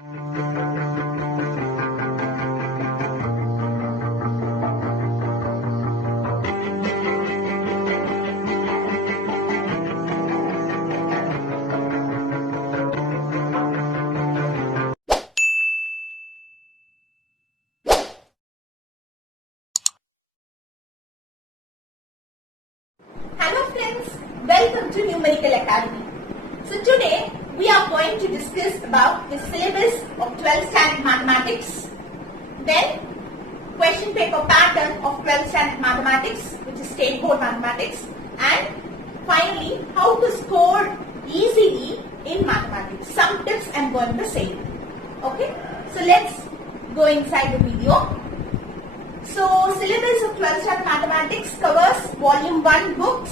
Hello friends, welcome to Numerical Academy. So today we are going to discuss about the syllabus of 12th standard mathematics, then question paper pattern of 12th standard mathematics, which is state board mathematics, and finally how to score easily in mathematics. Some tips I am going to say. Okay, so let's go inside the video. So, syllabus of 12th standard mathematics covers volume 1 book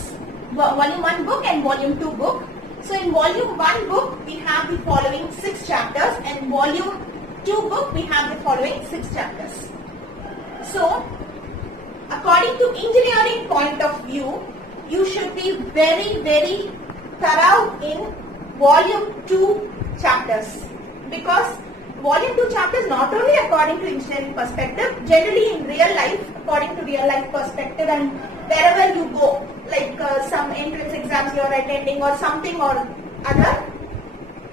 and volume 2 book. So, in volume 1 book we have the following 6 chapters, and in volume 2 book we have the following 6 chapters. So, according to engineering point of view, you should be very thorough in volume 2 chapters, because volume 2 chapters not only according to engineering perspective, generally in real life, according to real life perspective, and wherever you go, like some entrance exams you are attending or something or other,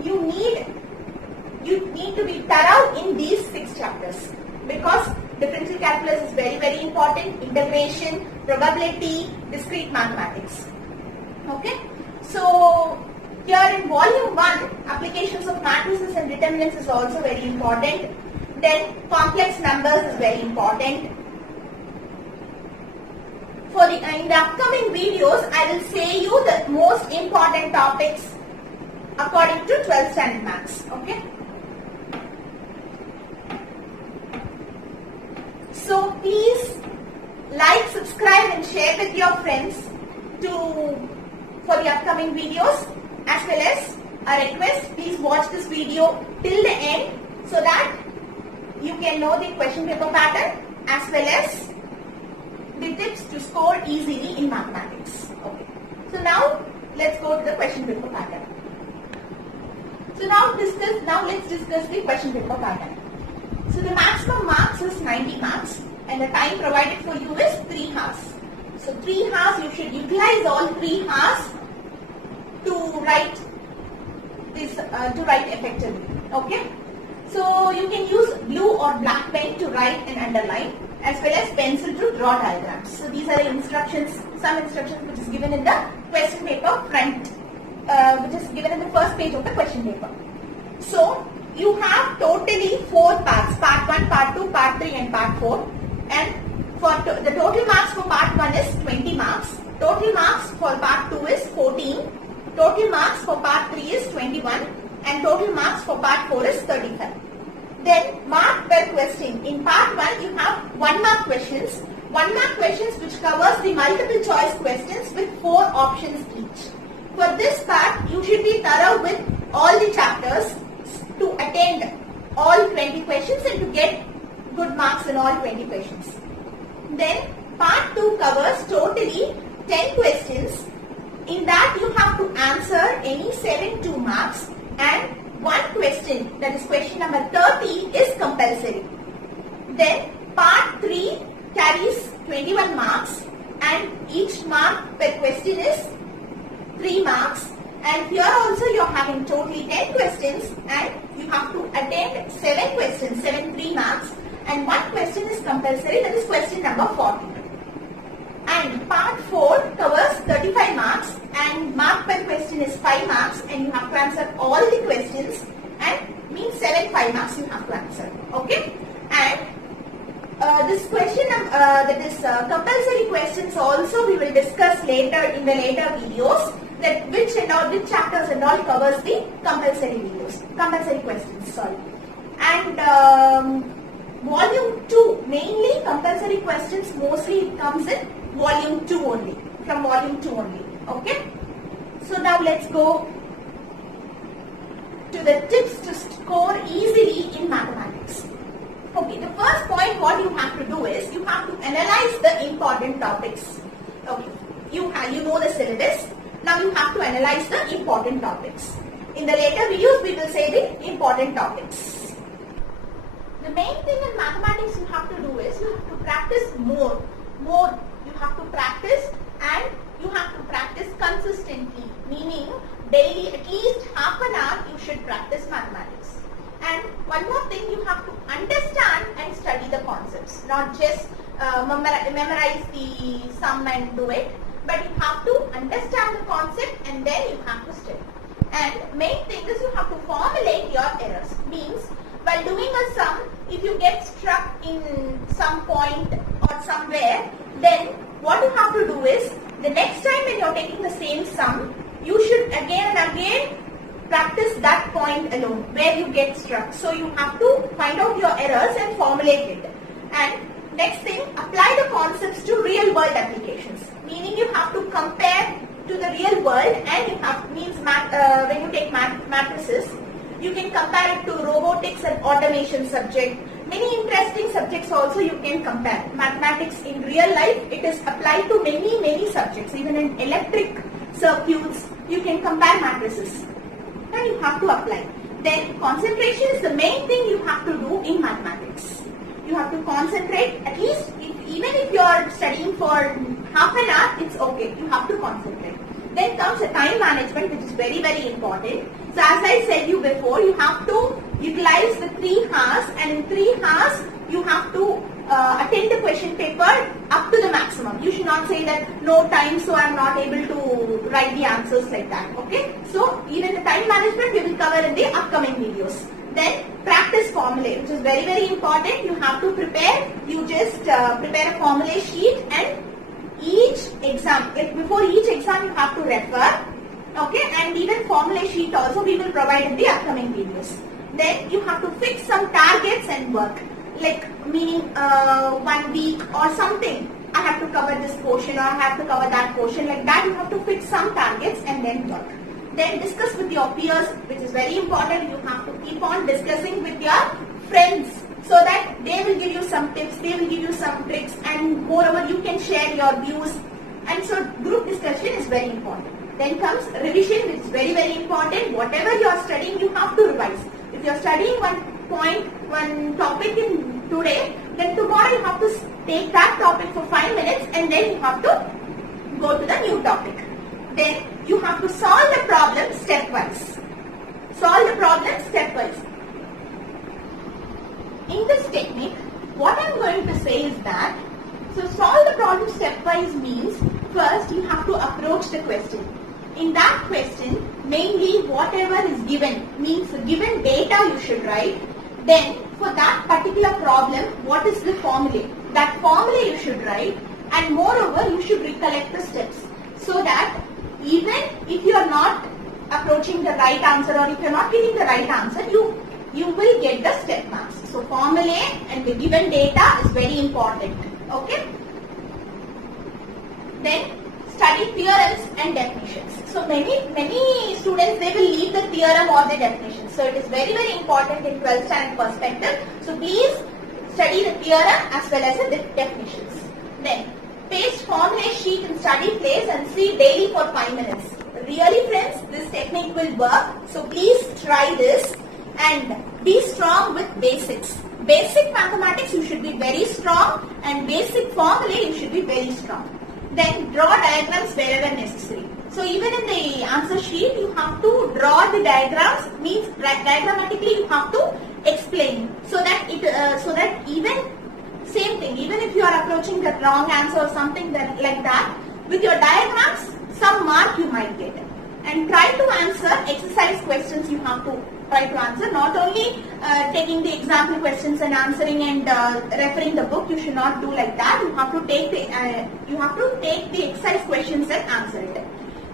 you need to be thorough in these 6 chapters, because differential calculus is very important, integration, probability, discrete mathematics. Okay, so here in volume 1, applications of matrices and determinants is also very important. Then complex numbers is very important. In the upcoming videos, I will say you the most important topics according to 12th standard maths. Okay. So please like, subscribe and share with your friends for the upcoming videos. As well as a request, please watch this video till the end so that you can know the question paper pattern as well as the tips to score easily in mathematics. Okay. So now let's go to the question paper pattern. So now let's discuss the question paper pattern. So the maximum marks is 90 marks and the time provided for you is 3 hours. So 3 hours, you should utilize all 3 hours to write effectively. Okay, so you can use blue or black pen to write and underline, as well as pencil to draw diagrams. So these are the instructions, some instructions which is given in the question paper front, which is given in the first page of the question paper. So you have totally 4 parts: part 1, part 2, part 3 and part 4, and for the total marks for part 1 is 20 marks, total marks for part 2 is 14, total marks for part 3 is 21, and total marks for part 4 is 35. Then mark per question. In part 1 you have 1 mark questions. 1 mark questions which covers the multiple choice questions with 4 options each. For this part you should be thorough with all the chapters to attend all 20 questions and to get good marks in all 20 questions. Then part 2 covers totally 10 questions. In that you have to answer any 7 2 marks, and 1 question, that is question number 30, is compulsory. Then part 3 carries 21 marks and each mark per question is 3 marks, and here also you are having totally 10 questions and you have to attend 7 questions, 3 marks, and 1 question is compulsory, that is question number 40. And part 4 covers 35 marks and mark per question is 5 marks, and you have to answer all the questions, and means 7 5 marks you have to answer. Okay, and this question compulsory questions also we will discuss later in the later videos, that which chapters and all covers the compulsory questions. Sorry, and volume 2 mainly compulsory questions mostly it comes in volume 2 only, from volume 2 only. Okay, so now let's go to the tips to score easily in mathematics. Okay, the first point what you have to do is you have to analyze the important topics. Okay, you know the syllabus. Now you have to analyze the important topics. In the later videos we will say the important topics. The main thing in mathematics you have to do is you have to practice more. You have to practice, and you have to practice consistently, meaning daily at least half an hour you should practice mathematics. And one more thing, you have to understand and study the concepts, not just memorize the sum and do it, but you have to understand the concept and then you have to study. And main thing is you have to formulate your errors. Means while doing a sum, if you get stuck in some point or somewhere, then what you have to do is the next time when you are taking the same sum, you should again and again practice that point alone where you get struck. So you have to find out your errors and formulate it. And next thing, apply the concepts to real world applications. Meaning you have to compare to the real world, and you have when you take matrices, you can compare it to robotics and automation subject. Many interesting subjects also you can compare. Mathematics in real life, it is applied to many subjects. Even in electric circuits, you can compare matrices. And you have to apply. Then concentration is the main thing you have to do in mathematics. You have to concentrate, at least even if you are studying for half an hour, it's okay. You have to concentrate. Then comes the time management, which is very important. So as I said you before, you have to utilize the 3 hours, and in 3 hours you have to attend the question paper up to the maximum. You should not say that no time, so I am not able to write the answers like that. Okay? So even the time management we will cover in the upcoming videos. Then practice formulae, which is very important. You have to prepare. You just prepare a formulae sheet, and each exam, before each exam you have to refer. Okay, and even formulae sheet also we will provide in the upcoming videos. Then you have to fix some targets and work. Like meaning 1 week or something, I have to cover this portion or I have to cover that portion, like that you have to fix some targets and then work. Then discuss with your peers, which is very important. You have to keep on discussing with your friends so that they will give you some tips, they will give you some tricks, and moreover you can share your views. And so group discussion is very important. Then comes revision, which is very important. Whatever you are studying, you have to revise. If you are studying one topic in today, then tomorrow you have to take that topic for 5 minutes and then you have to go to the new topic. Then you have to solve the problem stepwise. Solve the problem stepwise. In this technique, what I am going to say is that, so solve the problem stepwise means first you have to approach the question. In that question, mainly whatever is given, means given data you should write. Then for that particular problem, what is the formula? That formula you should write, and moreover you should recollect the steps, so that even if you are not approaching the right answer or if you are not getting the right answer, you will get the step marks. So formula and the given data is very important. Okay. Then study theorems and definitions. So many students, they will leave the theorem or the definition. So it is very important in 12th standard perspective. So please study the theorem as well as the definitions. Then paste formula sheet in study place and see daily for 5 minutes. Really friends, this technique will work. So please try this and be strong with basics. Basic mathematics you should be very strong, and basic formula you should be very strong. Then draw diagrams wherever necessary. So even in the answer sheet you have to draw the diagrams, means diagrammatically you have to explain, so that even same thing, even if you are approaching the wrong answer or something like that, with your diagrams some mark you might get. And try to answer exercise questions, you have to try to answer, not only taking the example questions and answering and referring the book. You should not do like that. You have to take the exercise questions and answer it.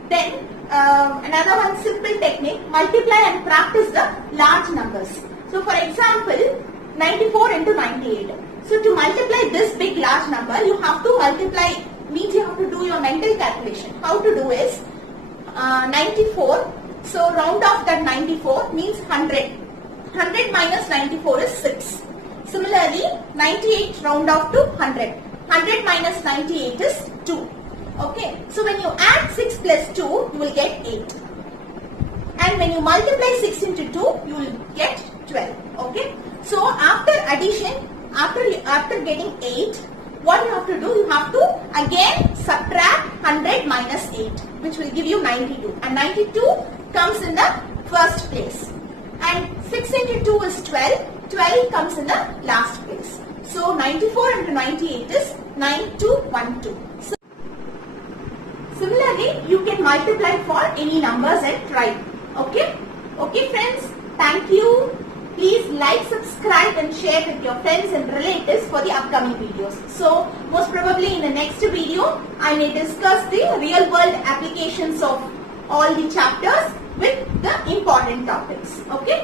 Then another one simple technique, multiply and practice the large numbers. So for example, 94 into 98. So to multiply this big large number, you have to multiply, means you have to do your mental calculation. How to do is 94, so round off that 94 means 100. 100 minus 94 is 6. Similarly, 98 round off to 100. 100 minus 98 is 2. Okay, so when you add 6 plus 2, you will get 8. And when you multiply 6 into 2, you will get 12. Okay, so after addition, after getting 8, what you have to do, you have to again subtract 100 minus 8, which will give you 92. And 92 comes in the first place. And 6 into 2 is 12. 12 comes in the last place. So 94 into 98 is 9212. So, similarly, you can multiply for any numbers and try. Okay? Okay friends, thank you. Please like, subscribe and share with your friends and relatives for the upcoming videos. So, most probably in the next video, I may discuss the real world applications of all the chapters with the important topics. Okay?